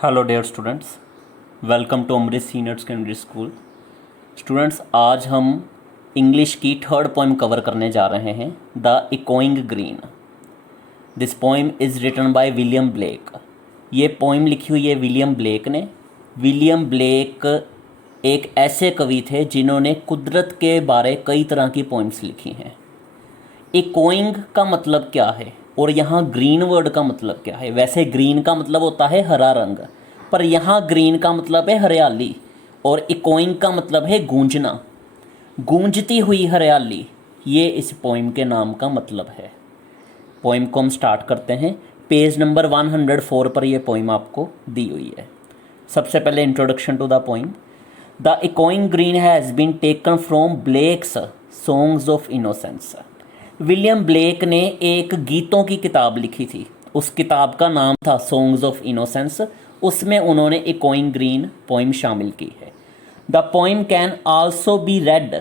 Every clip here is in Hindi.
Hello dear students, welcome to Amrit senior secondary school. Students, आज हम इंग्लिश की थर्ड पोइम कवर करने जा रहे हैं, the echoing green. This poem is written by William Blake. ये पोइम लिखी हुई है विलियम ब्लेक ने। विलियम ब्लेक एक ऐसे कवि थे जिन्होंने कुदरत के बारे कई तरह की पोइम्स लिखी हैं। इकोइंग का मतलब क्या है और यहाँ ग्रीन वर्ड का मतलब क्या है? वैसे ग्रीन का मतलब होता है हरा रंग, पर यहाँ ग्रीन का मतलब है हरियाली और इकोइंग का मतलब है गूंजना, गूंजती हुई हरियाली। ये इस पोइम के नाम का मतलब है। पोइम को हम स्टार्ट करते हैं। पेज नंबर 104 पर यह पोइम आपको दी हुई है। सबसे पहले introduction to the poem. The echoing green has been taken from Blake's songs of innocence. William Blake ने एक गीतों की किताब लिखी थी। उस किताब का नाम था सॉन्ग्स ऑफ इनोसेंस। उसमें उन्होंने इकोइंग ग्रीन पोइम शामिल की है। The poem can also be read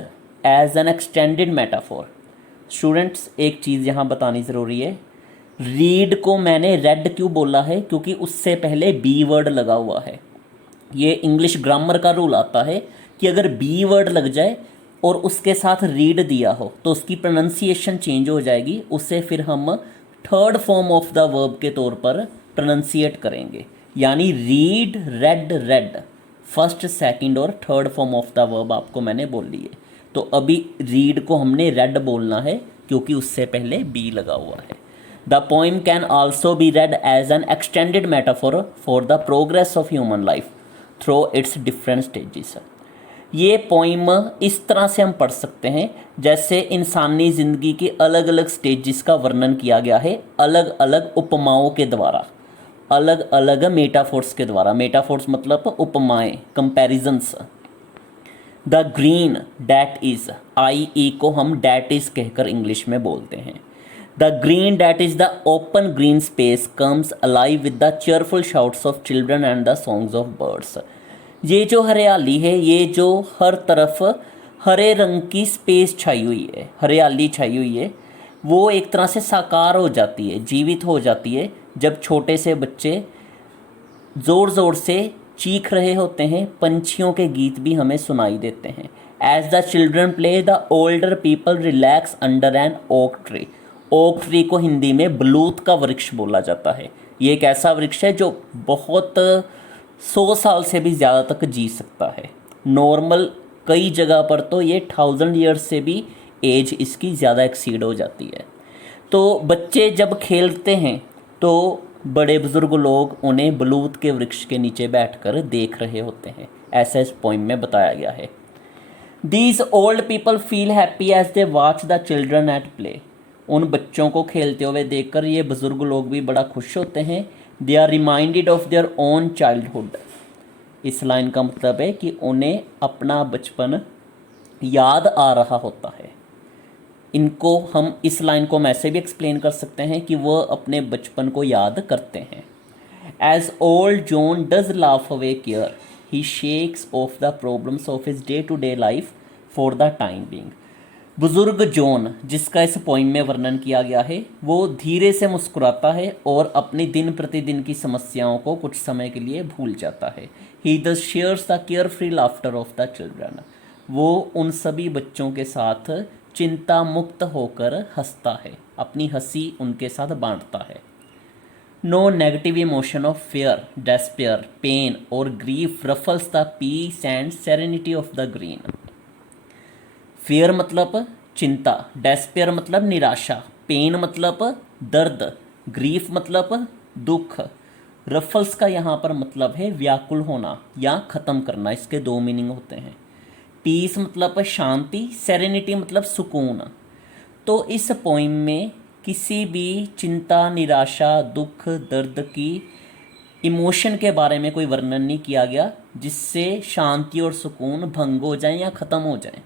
as an extended metaphor. Students, एक चीज़ यहाँ बतानी ज़रूरी है। रीड को मैंने रेड क्यों बोला है? क्योंकि उससे पहले बी वर्ड लगा हुआ है। ये इंग्लिश ग्रामर का रूल आता है कि अगर बी वर्ड लग जाए और उसके साथ रीड दिया हो तो उसकी प्रोनाउंसिएशन चेंज हो जाएगी। उससे फिर हम third form of the verb के तौर पर प्रोनाउंसिएट करेंगे, यानी read, read, read. First, second और third form of the verb आपको मैंने बोल ली है। तो अभी रीड को हमने रेड बोलना है क्योंकि उससे पहले बी लगा हुआ है। The poem can also be read as an extended metaphor for the progress of human life through its different stages. ये पोइम इस तरह से हम पढ़ सकते हैं जैसे इंसानी ज़िंदगी के अलग अलग स्टेजेस का वर्णन किया गया है, अलग अलग उपमाओं के द्वारा, अलग अलग मेटाफोर्स के द्वारा। मेटाफोर्स मतलब उपमाएं, comparisons. The green that is, I E को हम डैट इज़ कहकर इंग्लिश में बोलते हैं। The green that is the open green space comes alive with the cheerful shouts of children and the songs of birds. ये जो हरियाली है, ये जो हर तरफ हरे रंग की स्पेस छाई हुई है, हरियाली छाई हुई है, वो एक तरह से साकार हो जाती है, जीवित हो जाती है जब छोटे से बच्चे ज़ोर ज़ोर से चीख रहे होते हैं। पंछियों के गीत भी हमें सुनाई देते हैं। As the children play the older people relax under an oak tree. Oak tree को हिंदी में बलूत का वृक्ष बोला जाता है। ये एक ऐसा वृक्ष है जो बहुत 100 साल से भी ज़्यादा तक जी सकता है। नॉर्मल कई जगह पर तो ये 1000 ईयर्स से भी एज इसकी ज़्यादा एक्सीड हो जाती है। तो बच्चे जब खेलते हैं तो बड़े बुज़ुर्ग लोग उन्हें बलूत के वृक्ष के नीचे बैठकर देख रहे होते हैं, ऐसा इस पोइम में बताया गया है। These old people feel happy as they watch the children at play. उन बच्चों को खेलते हुए देखकर ये बुज़ुर्ग लोग भी बड़ा खुश होते हैं। They are reminded of their own childhood. इस लाइन का मतलब है कि उन्हें अपना बचपन याद आ रहा होता है। इनको हम इस लाइन को हम ऐसे भी एक्सप्लेन कर सकते हैं कि वह अपने बचपन को याद करते हैं। As old John does laugh away care he shakes off the problems of his day to day life for the time being. बुजुर्ग जॉन, जिसका इस पोइम में वर्णन किया गया है, वो धीरे से मुस्कुराता है और अपनी दिन प्रतिदिन की समस्याओं को कुछ समय के लिए भूल जाता है। He the shares the care free laughter of the children. वो उन सभी बच्चों के साथ चिंता मुक्त होकर हंसता है, अपनी हंसी उनके साथ बांटता है। No negative emotion of fear, despair, pain और grief ruffles the peace and serenity of the green. Fear मतलब चिंता, डेस्पेयर मतलब निराशा, पेन मतलब दर्द, ग्रीफ मतलब दुख। रफल्स का यहाँ पर मतलब है व्याकुल होना या ख़त्म करना। इसके दो मीनिंग होते हैं। पीस मतलब शांति, सेरेनिटी मतलब सुकून। तो इस पोइम में किसी भी चिंता, निराशा, दुख, दर्द की इमोशन के बारे में कोई वर्णन नहीं किया गया जिससे शांति और सुकून भंग हो जाए या ख़त्म हो जाए।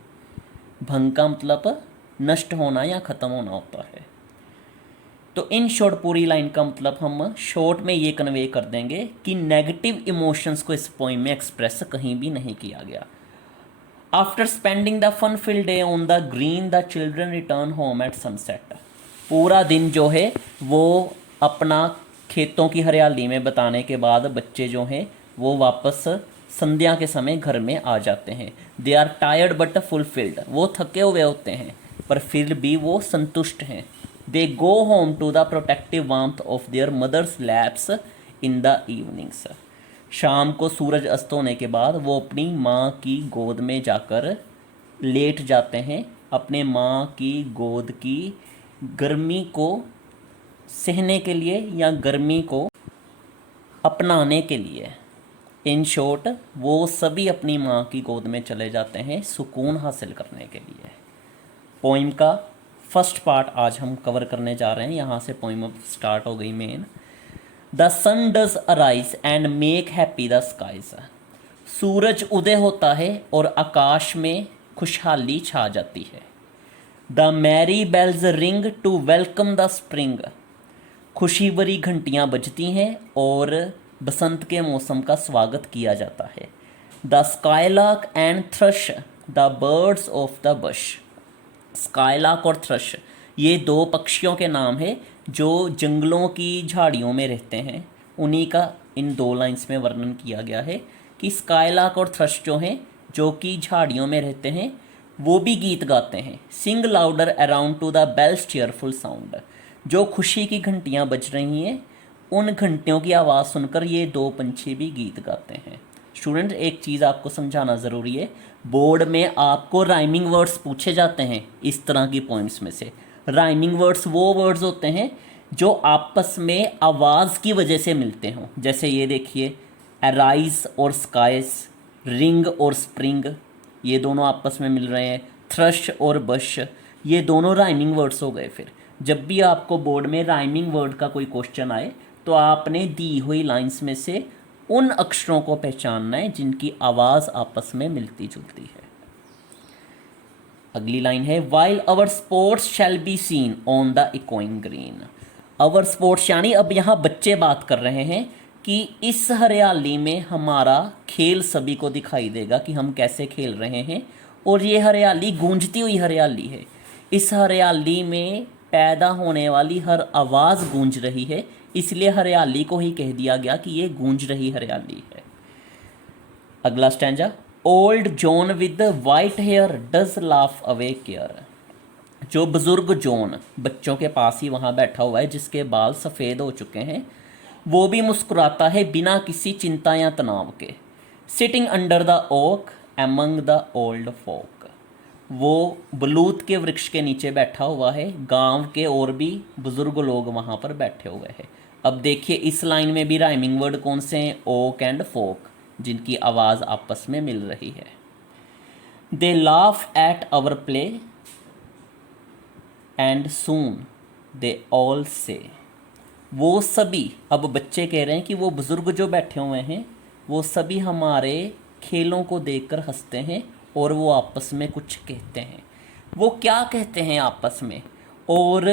भंग का मतलब नष्ट होना या ख़त्म होना होता है। तो इन शॉर्ट पूरी लाइन का मतलब हम शॉर्ट में ये कन्वे कर देंगे कि नेगेटिव इमोशंस को इस पोइम में एक्सप्रेस कहीं भी नहीं किया गया। After spending the fun filled day on the green the children return home at sunset. पूरा दिन जो है वो अपना खेतों की हरियाली में बताने के बाद बच्चे जो हैं वो वापस संध्या के समय घर में आ जाते हैं। They are tired but fulfilled, वो थके हुए होते हैं पर फिर भी वो संतुष्ट हैं। They go home to the protective warmth of their mothers' laps in the evenings. शाम को सूरज अस्त होने के बाद वो अपनी माँ की गोद में जाकर लेट जाते हैं, अपने माँ की गोद की गर्मी को सहने के लिए या गर्मी को अपनाने के लिए। इन शॉर्ट वो सभी अपनी माँ की गोद में चले जाते हैं सुकून हासिल करने के लिए। पोइम का फर्स्ट पार्ट आज हम कवर करने जा रहे हैं। यहाँ से पोइम अब स्टार्ट हो गई main. The sun does arise and make happy the skies. सूरज उदय होता है और आकाश में खुशहाली छा जाती है। The merry bells ring to welcome the spring. खुशी भरी घंटियाँ बजती हैं और बसंत के मौसम का स्वागत किया जाता है। The skylark and thrust the birds of the bush. Skylark और थ्रश ये दो पक्षियों के नाम हैं जो जंगलों की झाड़ियों में रहते हैं। उन्हीं का इन दो लाइंस में वर्णन किया गया है कि स्काईलार्क और थ्रश जो हैं जो कि झाड़ियों में रहते हैं वो भी गीत गाते हैं। Sing louder around to the bells cheerful sound. जो खुशी की घंटियाँ बज रही हैं उन घंटियों की आवाज़ सुनकर ये दो पंछी भी गीत गाते हैं। स्टूडेंट एक चीज़ आपको समझाना ज़रूरी है, बोर्ड में आपको राइमिंग वर्ड्स पूछे जाते हैं इस तरह की पॉइंट्स में से। राइमिंग वर्ड्स वो वर्ड्स होते हैं जो आपस में आवाज़ की वजह से मिलते हों। जैसे ये देखिए, अराइज और स्काइज, रिंग और स्प्रिंग, ये दोनों आपस में मिल रहे हैं। थ्रश और बश, ये दोनों राइमिंग वर्ड्स हो गए। फिर जब भी आपको बोर्ड में राइमिंग वर्ड का कोई क्वेश्चन आए तो आपने दी हुई लाइंस में से उन अक्षरों को पहचानना है जिनकी आवाज़ आपस में मिलती जुलती है। अगली लाइन है, while our sports shall be seen on the echoing green. Our sports यानी अब यहाँ बच्चे बात कर रहे हैं कि इस हरियाली में हमारा खेल सभी को दिखाई देगा कि हम कैसे खेल रहे हैं, और ये हरियाली गूंजती हुई हरियाली है। इस हरियाली में पैदा होने वाली हर आवाज़ गूंज रही है, इसलिए हरियाली को ही कह दिया गया कि ये गूंज रही हरियाली है। अगला stanza, old John with white hair does laugh away care. जो बुजुर्ग जॉन बच्चों के पास ही वहाँ बैठा हुआ है जिसके बाल सफ़ेद हो चुके हैं, वो भी मुस्कुराता है बिना किसी चिंता या तनाव के। Sitting under the oak among the old folk. वो बलूत के वृक्ष के नीचे बैठा हुआ है, गांव के और भी बुजुर्ग लोग वहाँ पर बैठे हुए हैं। अब देखिए इस लाइन में भी राइमिंग वर्ड कौन से हैं, ओक एंड फोक, जिनकी आवाज़ आपस में मिल रही है। They laugh at our play and soon they all say. वो सभी, अब बच्चे कह रहे हैं कि वो बुजुर्ग जो बैठे हुए हैं वो सभी हमारे खेलों को देखकर हंसते हैं और वो आपस में कुछ कहते हैं। वो क्या कहते हैं आपस में, और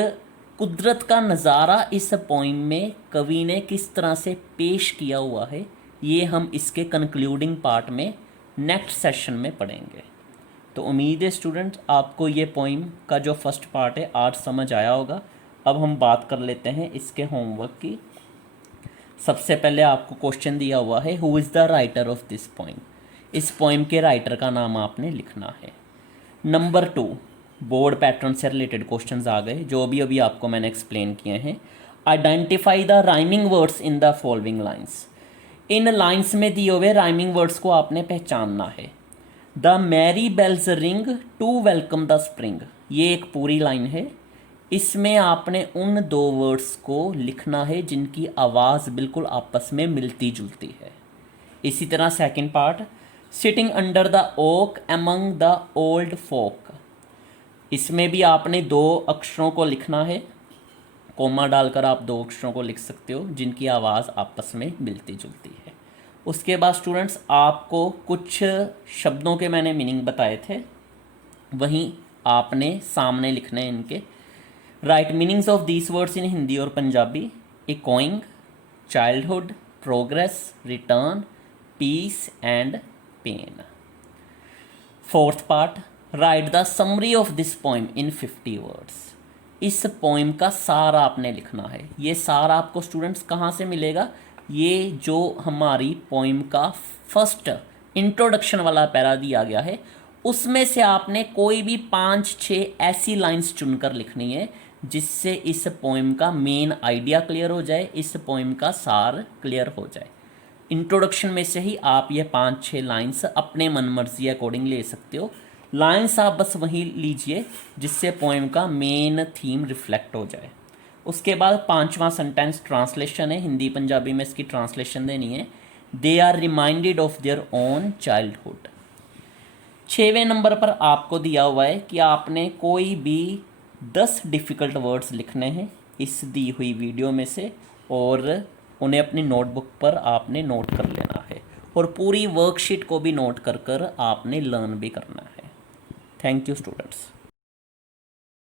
कुदरत का नज़ारा इस पोइम में कवि ने किस तरह से पेश किया हुआ है, ये हम इसके कंक्लूडिंग पार्ट में नेक्स्ट सेशन में पढ़ेंगे। तो उम्मीद है स्टूडेंट आपको ये पोइम का जो फर्स्ट पार्ट है आज समझ आया होगा। अब हम बात कर लेते हैं इसके होमवर्क की। सबसे पहले आपको क्वेश्चन दिया हुआ है, who is the writer of this poem. इस पोइम के राइटर का नाम आपने लिखना है। नंबर 2, बोर्ड पैटर्न से रिलेटेड क्वेश्चंस आ गए जो अभी अभी आपको मैंने एक्सप्लेन किए हैं। Identify the rhyming words in the following lines. इन लाइन्स में दिए हुए राइमिंग वर्ड्स को आपने पहचानना है। The merry bells ring to welcome the spring, ये एक पूरी लाइन है। इसमें आपने उन दो वर्ड्स को लिखना है जिनकी आवाज़ बिल्कुल आपस में मिलती जुलती है। इसी तरह second part, sitting under the oak among the old folk, इसमें भी आपने दो अक्षरों को लिखना है। कोमा डालकर आप दो अक्षरों को लिख सकते हो जिनकी आवाज़ आपस में मिलती जुलती है। उसके बाद स्टूडेंट्स आपको कुछ शब्दों के मैंने मीनिंग बताए थे, वहीं आपने सामने लिखने इनके। Write meanings of these words in Hindi और Punjabi. Echoing, childhood, progress, return, peace and pain. Fourth part, write the summary of this poem in 50 words. इस पोइम का सारा आपने लिखना है। ये सारा आपको स्टूडेंट्स कहाँ से मिलेगा? ये जो हमारी पोइम का फर्स्ट इंट्रोडक्शन वाला पैरा दिया गया है, उसमें से आपने कोई भी 5-6 ऐसी लाइंस चुनकर लिखनी है जिससे इस पोइम का मेन आइडिया क्लियर हो जाए, इस पोइम का सार क्लियर हो जाए। इंट्रोडक्शन में से ही आप ये 5-6 लाइंस अपने मन मर्जी अकॉर्डिंग ले सकते हो। लाइंस आप बस वही लीजिए जिससे पोएम का मेन थीम रिफ्लेक्ट हो जाए। उसके बाद 5वां सेंटेंस ट्रांसलेशन है, हिंदी पंजाबी में इसकी ट्रांसलेशन देनी है। They are reminded of their own childhood. 6वें नंबर पर आपको दिया हुआ है कि आपने कोई भी 10 डिफ़िकल्ट वर्ड्स लिखने हैं इस दी हुई वीडियो में से, और उन्हें अपनी नोटबुक पर आपने नोट कर लेना है, और पूरी वर्कशीट को भी नोट कर कर आपने लर्न भी करना है। Thank you students.